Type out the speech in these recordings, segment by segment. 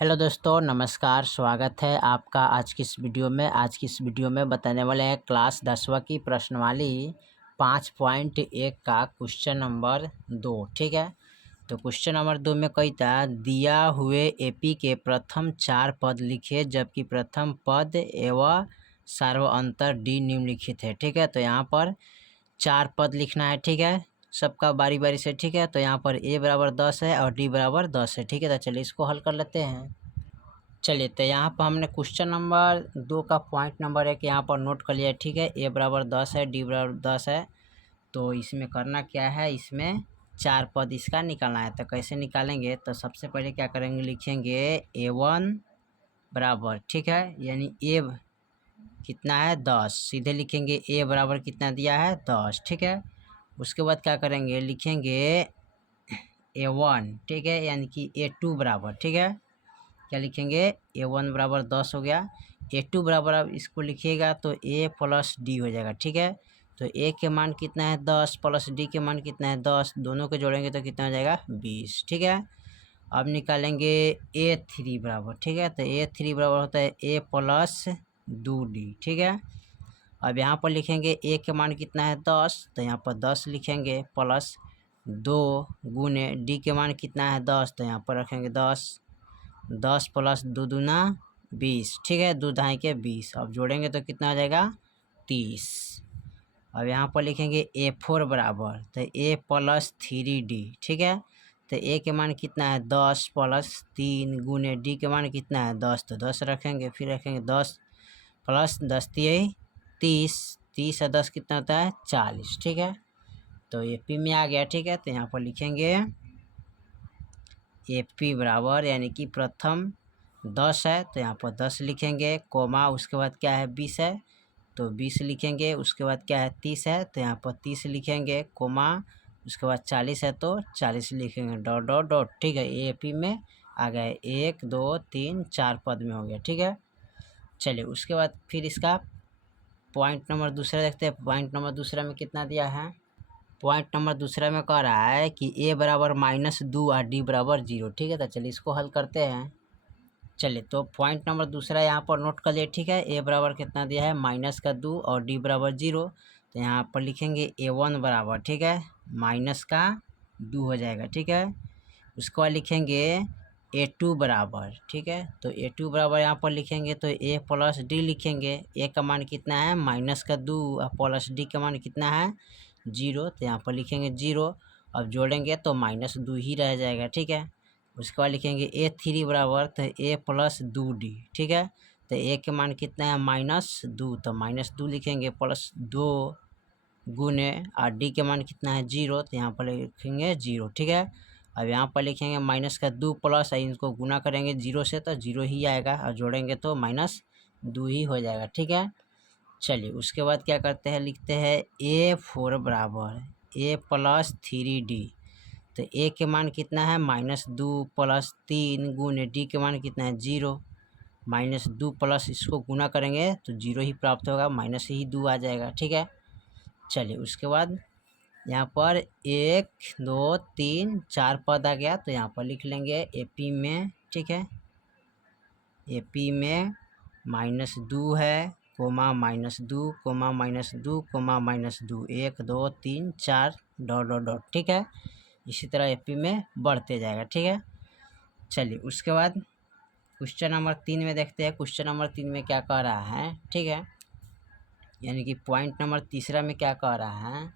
Hello दोस्तों, नमस्कार। स्वागत है आपका आज की इस वीडियो में। आज की इस वीडियो में बताने वाले हैं क्लास 10वीं की प्रश्नवाली 5.1 का क्वेश्चन नंबर 2। ठीक है, तो क्वेश्चन नंबर 2 में कही था दिया हुए एपी के प्रथम 4 पद लिखे जबकि प्रथम पद एवं सार्वअंतर डी निम्नलिखित है। ठीक है, तो यहाँ पर 4 पद लिखना है। ठीक है, सबका बारी बारी से। ठीक है, तो यहाँ पर a बराबर 10 है और d बराबर 10 है। ठीक है, तो चलिए इसको हल कर लेते हैं। चलिए, तो यहाँ पर हमने क्वेश्चन नंबर 2 का पॉइंट नंबर 1 यहाँ पर नोट कर लिया। ठीक है, a बराबर 10 है, d बराबर 10 है। तो इसमें करना क्या है, इसमें 4 पद इसका निकालना है। तो कैसे निकालेंगे, तो सबसे पहले क्या करेंगे, लिखेंगे a1 बराबर, ठीक है, यानी a कितना है 10, सीधे लिखेंगे a बराबर कितना दिया है 10। ठीक है, उसके बाद क्या करेंगे, लिखेंगे a1, ठीक है, यानी कि a2 बराबर, ठीक है, क्या लिखेंगे a1 बराबर 10 हो गया। a2 बराबर अब इसको लिखिएगा तो a प्लस डी हो जाएगा। ठीक है, तो a के मान कितना है 10 प्लस d के मान कितना है 10, दोनों को जोड़ेंगे तो कितना हो जाएगा 20। ठीक है, अब निकालेंगे a3 बराबर, ठीक है, तो a3 बराबर होता है a प्लस 2d। ठीक है, अब यहाँ पर लिखेंगे a के मान कितना है 10, तो यहाँ पर 10 लिखेंगे प्लस 2 गुने d के मान कितना है 10, तो यहाँ पर रखेंगे 10 प्लस 2 दूना 20। ठीक है, 2 ढाई के 20, अब जोड़ेंगे तो कितना आ जाएगा 30। अब यहाँ पर लिखेंगे a4 बराबर, तो a प्लस 3d। ठीक है, तो a के मान कितना है 10 प्लस 3 गुने d के मान कितना है 10, तो 10 रखेंगे, फिर रखेंगे 10 प्लस 10 3 30, 30 और 10 कितना होता है 40। ठीक है, तो ये पी में आ गया। ठीक है, तो यहाँ पर लिखेंगे AP बराबर, यानी कि प्रथम 10 है तो यहाँ पर 10 लिखेंगे, कोमा उसके बाद क्या है 20 है तो 20 लिखेंगे, उसके बाद क्या है 30 है तो यहाँ पर 30 लिखेंगे, कोमा उसके बाद 40 है तो 40 लिखेंगे, डॉट डॉट डॉट। ठीक है, AP में आ गए 1 2 3 4 पद में हो गया। ठीक है, चलिए उसके बाद फिर इसका पॉइंट नंबर दूसरा देखते हैं। पॉइंट नंबर दूसरा में कितना दिया है, पॉइंट नंबर दूसरा में कह रहा है कि a बराबर -2 और d बराबर 0। ठीक है, तो चलिए इसको हल करते हैं। चलिए, तो पॉइंट नंबर दूसरा यहाँ पर नोट कर लिए। ठीक है, a बराबर कितना दिया है -2 और d बराबर 0, तो यहाँ पर लिखेंगे a1 बराबर, ठीक है, -2 हो जाएगा। ठीक है, उसके बाद लिखेंगे a2 बराबर, ठीक है, तो a2 बराबर यहाँ पर लिखेंगे तो a प्लस डी लिखेंगे, a का मान कितना है -2 और प्लस डी का मान कितना है 0, तो यहाँ पर लिखेंगे 0। अब जोड़ेंगे तो -2 ही रह जाएगा। ठीक है, उसके बाद लिखेंगे a3 बराबर, तो a प्लस 2d। ठीक है, तो a के मान कितना है -2, तो -2 लिखेंगे प्लस 2 गुने और d के मान कितना है 0, तो यहाँ पर लिखेंगे 0। ठीक है, अब यहाँ पर लिखेंगे -2 प्लस, इनको गुना करेंगे 0 से तो 0 ही आएगा और जोड़ेंगे तो -2 ही हो जाएगा। ठीक है, चलिए उसके बाद क्या करते हैं, लिखते हैं a4 बराबर a प्लस 3d, तो a के मान कितना है -2 प्लस 3 गुने d के मान कितना है 0, -2 प्लस इसको गुना करेंगे तो 0 ही प्राप्त होगा, माइनस ही 2 आ जाएगा। ठीक है, चलिए उसके बाद यहाँ पर 1 2 3 4 पद आ गया, तो यहाँ पर लिख लेंगे AP में। ठीक है, AP में -2 है, comma -2 comma -2 comma -2, 1 2 3 4 dot dot dot. ठीक है, इसी तरह AP में बढ़ते जाएगा। ठीक है, चलिए उसके बाद क्वेश्चन नंबर 3 में देखते हैं। क्वेश्चन नंबर 3 में क्या कह रहा है, ठीक है, यानी कि पॉइंट नंबर तीसरा में क्या कह रहा है।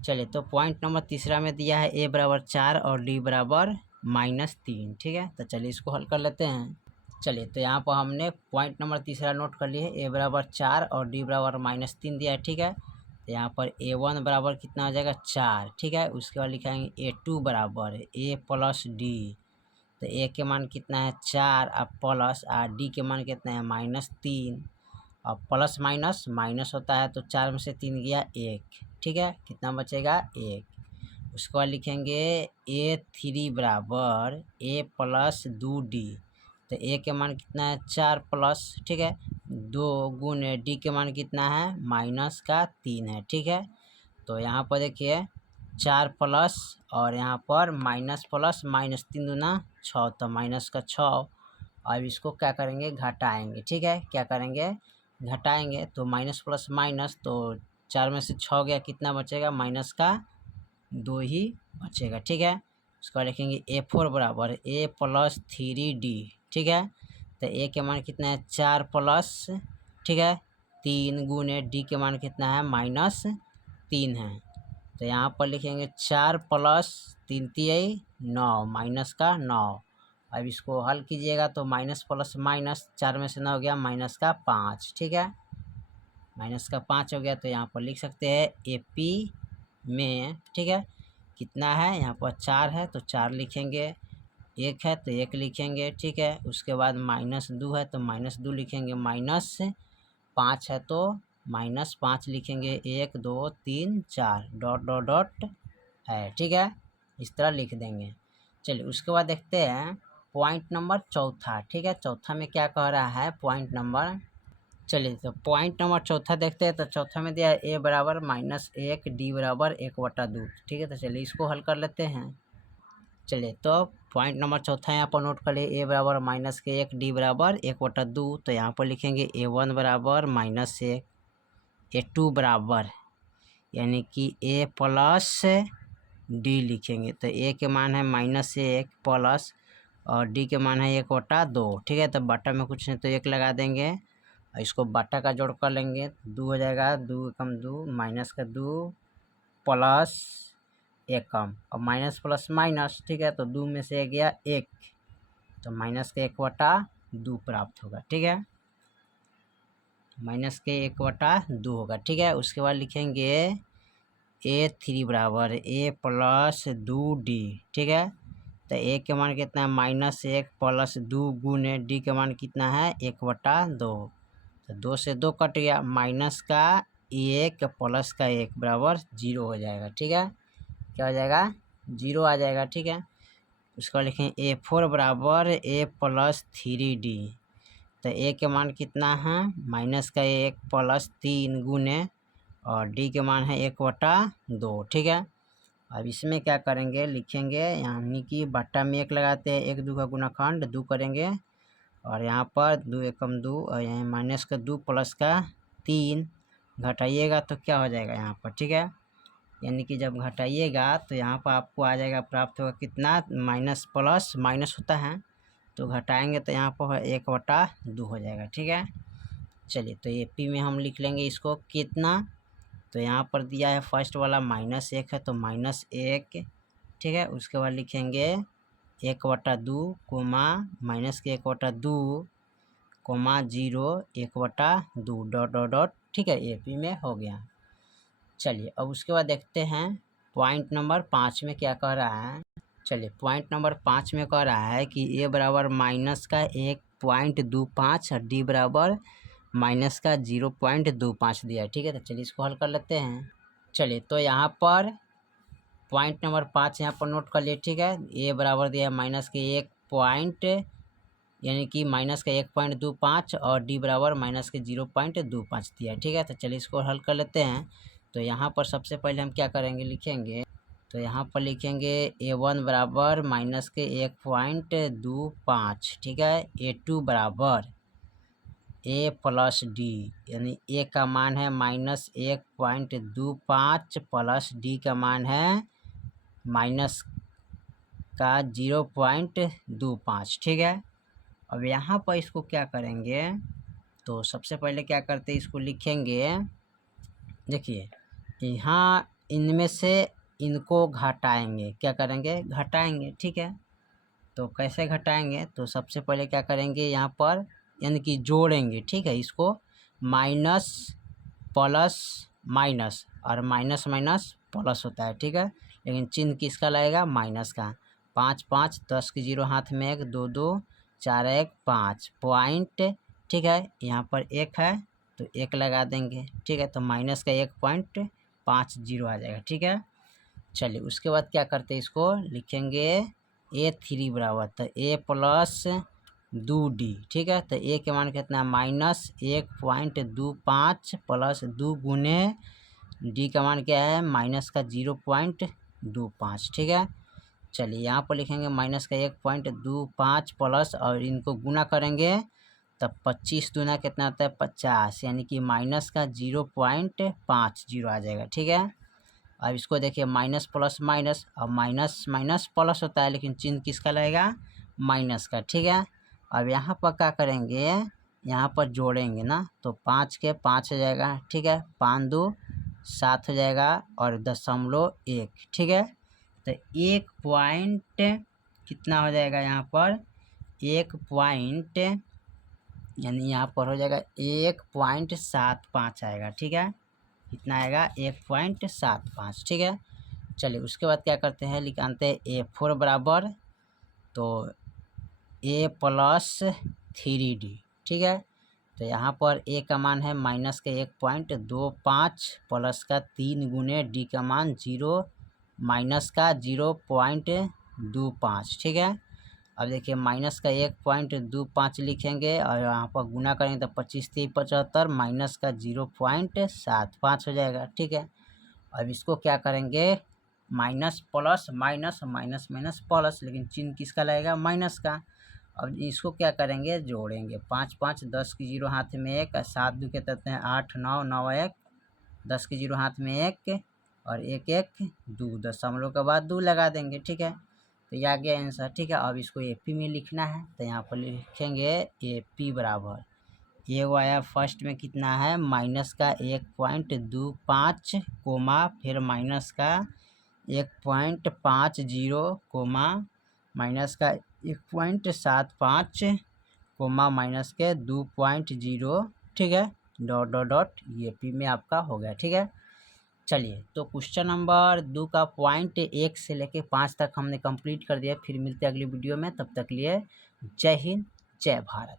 चलिए, तो पॉइंट नंबर तीसरा में दिया है a बराबर 4 और d बराबर -3। ठीक है, तो चलिए इसको हल कर लेते हैं। चलिए, तो यहाँ पर हमने पॉइंट नंबर तीसरा नोट कर लिए है, a बराबर 4 और d बराबर -3 दिया है। ठीक है, तो यहाँ पर a1 बराबर कितना हो जाएगा 4। ठीक है, उसके बाद लिखाएंगे a2 बराबर a प्लस d, तो a के मान कितना है 4 और प्लस और d के मान कितना है -3, और प्लस माइनस माइनस होता है तो 4 में से 3 गया 1। ठीक है, कितना बचेगा 1। उसके बाद लिखेंगे a3 बराबर a प्लस 2d, तो a के मान कितना है 4 प्लस, ठीक है, 2 गुने d के मान कितना है -3 है। ठीक है, तो यहाँ पर देखिए 4 प्लस और यहाँ पर माइनस प्लस -3 दूना 6, तो -6 अब इसको क्या करेंगे, घटाएंगे। ठीक है, क्या करेंगे, घटाएंगे। तो माइनस प्लस माइनस, तो 4 में से 6 गया, कितना बचेगा, माइनस का 2 ही बचेगा। ठीक है, उसका लिखेंगे A4 बराबर A प्लस 3D। ठीक है, तो A के मान कितना है, 4 प्लस, ठीक है, 3 गुने D के मान कितना है, -3 है। तो यहाँ पर लिखेंगे 4 प्लस 3 3 9, माइनस का 9। अब इसको हल कीजिएगा तो माइनस प्लस माइनस, 4 में से 9 गया, माइनस का 5। ठीक है, माइनस का 5 हो गया। तो यहाँ पर लिख सकते हैं AP में, ठीक है, कितना है, यहाँ पर 4 है तो 4 लिखेंगे, 1 है तो 1 लिखेंगे। ठीक है, उसके बाद -2 है तो -2 लिखेंगे, -5 है तो -5 लिखेंगे, 1 2 3 4 डॉट डॉट डॉट है। ठीक है, इस तरह लिख देंगे। चलिए उसके बाद देखते हैं पॉइंट नंबर चौथा। ठीक है, चौथा में क्या कह रहा है, पॉइंट नंबर, चलिए तो पॉइंट नंबर चौथा देखते हैं। तो चौथा में दिया है A बराबर -1 D बराबर 1/2। ठीक है, तो चलिए इसको हल कर लेते हैं। चलिए तो पॉइंट नंबर चौथा यहाँ पर नोट कर लिए, A बराबर -1 D बराबर 1/2। तो यहाँ पर लिखेंगे A1 बराबर -1, A2 बराबर यानी कि A प्लस D लिखेंगे। तो A के मान है -1 प्लस और D के मान है 1/2। ठीक है, तो बटा में कुछ नहीं तो 1 लगा देंगे, इसको बटा का जोड़ कर लेंगे, 2 हो जाएगा, 2 कम 2 माइनस का 2 प्लस 1 कम, और माइनस प्लस माइनस। ठीक है, तो 2 में से गया 1, तो माइनस के 1/2 प्राप्त होगा। ठीक है, माइनस के 1/2 होगा। ठीक है, उसके बाद लिखेंगे A3 बराबर A प्लस 2D। ठीक है, तो A के मान कितना है, -1 प्लस 2 गुने D के मान कितना है, 1/2। तो 2 से 2 कट गया, माइनस का 1 प्लस का 1 बराबर 0 हो जाएगा। ठीक है, क्या हो जाएगा, 0 आ जाएगा। ठीक है, उसका लिखें A4 बराबर A प्लस 3D। तो A के मान कितना है, माइनस का 1 प्लस 3 गुने और D के मान है 1/2। ठीक है, अब इसमें क्या करेंगे, लिखेंगे यानी कि बट्टा में 1 लगाते हैं, 1 2 का गुणाखंड 2 करेंगे, और यहाँ पर 2 एकम 2 और यहाँ माइनस का 2 प्लस का 3 घटाइएगा तो क्या हो जाएगा यहाँ पर। ठीक है, यानी कि जब घटाइएगा तो यहाँ पर आपको आ जाएगा, प्राप्त होगा कितना, माइनस प्लस माइनस होता है तो घटाएंगे तो यहाँ पर 1/2 हो जाएगा। ठीक है, चलिए तो AP में हम लिख लेंगे इसको कितना, तो यहाँ पर दिया है फर्स्ट वाला -1 है तो -1। ठीक है, उसके बाद लिखेंगे 1/2 कोमा माइनस के 1/2 कोमा 0 1/2 डॉट डॉट डॉट। ठीक है, AP में हो गया। चलिए अब उसके बाद देखते हैं पॉइंट नंबर 5 में क्या कह रहा है। चलिए पॉइंट नंबर 5 में कह रहा है कि A बराबर -1.25 और D बराबर -0.25 दिया है। ठीक है, तो चलिए इसको हल कर लेते हैं। चलिए तो यहाँ पर पॉइंट नंबर 5 यहाँ पर नोट कर लिए। ठीक है, A बराबर दिया है -1 यानी कि -1.25 और D बराबर -0.25 दिया है। ठीक है, तो चलिए इसको हल कर लेते हैं। तो यहाँ पर सबसे पहले हम क्या करेंगे, लिखेंगे, तो यहाँ पर लिखेंगे A1 बराबर -1.25। ठीक है, A2 बराबर A प्लस D यानी A का मान है -1.25 प्लस D का मान है माइनस का 0.25। ठीक है, अब यहाँ पर इसको क्या करेंगे, तो सबसे पहले क्या करते हैं, इसको लिखेंगे, देखिए यहाँ इनमें से इनको घटाएंगे, क्या करेंगे, घटाएंगे। ठीक है, तो कैसे घटाएंगे, तो सबसे पहले क्या करेंगे, यहाँ पर यानी कि जोड़ेंगे। ठीक है, इसको माइनस प्लस माइनस और माइनस माइनस प्लस होता है। ठीक है, लेकिन चिन्ह किसका लगेगा, माइनस का। 5 5 10 की 0 हाथ में 1 2 2 4 1 5 पॉइंट। ठीक है, यहाँ पर 1 है तो 1 लगा देंगे। ठीक है, तो माइनस का 1.50 आ जाएगा। ठीक है, चलिए उसके बाद क्या करते हैं, इसको लिखेंगे A3 बराबर तो A प्लस 2D। ठीक है, तो A के मान कितना, -1.25 प्लस 2 गुने D का मान क्या है, माइनस का 0.25। ठीक है, चलिए यहाँ पर लिखेंगे माइनस का 1.25 प्लस और इनको गुना करेंगे तब 25 दूना कितना होता है 50, यानी कि माइनस का 0.50 आ जाएगा। ठीक है, अब इसको देखिए माइनस प्लस माइनस, अब माइनस माइनस प्लस होता है लेकिन चिन्ह किसका लगेगा माइनस का। ठीक है, अब यहाँ पर क्या करेंगे, यहाँ पर जोड़ेंगे ना, तो 5 के 5 हो जाएगा। ठीक है, 5 2 7 हो जाएगा और 0.1। ठीक है, तो 1 पॉइंट कितना हो जाएगा यहाँ पर 1 पॉइंट, यानी यहाँ पर हो जाएगा 1.75 आएगा। ठीक है, कितना आएगा 1.75। ठीक है, चलिए उसके बाद क्या करते हैं, लिखाते हैं A4 बराबर तो A प्लस 3D। ठीक है, तो यहाँ पर A का मान है माइनस का 1.25 प्लस का 3 गुने D का मान 0 माइनस का 0.25। ठीक है, अब देखिए माइनस का 1.25 लिखेंगे और यहाँ पर गुना करेंगे तो 25 3 75 माइनस का 0.75 हो जाएगा। ठीक है, अब इसको क्या करेंगे minus plus minus minus minus plus, लेकिन चिन्ह किसका लगेगा माइनस का। अब इसको क्या करेंगे जोड़ेंगे, 5 5 10 की 0 हाथ में 1, 7 2 के कहते हैं 8 9 9 1, 10 की 0 हाथ में 1 और 1 1 2, दशमलव के बाद 2 लगा देंगे। ठीक है, तो ये आ गया आंसर। ठीक है, अब इसको AP में लिखना है तो यहाँ पर लिखेंगे AP बराबर, ये वो आया फर्स्ट में कितना है माइनस का 1.25 कोमा फिर माइनस का 1.50 कोमा माइनस का 1.75 कोमा माइनस के 2.0। ठीक है, डॉट डॉट डॉट AP में आपका हो गया। ठीक है, चलिए तो क्वेश्चन नंबर 2 का पॉइंट 1 से लेके 5 तक हमने कंप्लीट कर दिया। फिर मिलते हैं अगली वीडियो में, तब तक लिए जय हिंद जय भारत।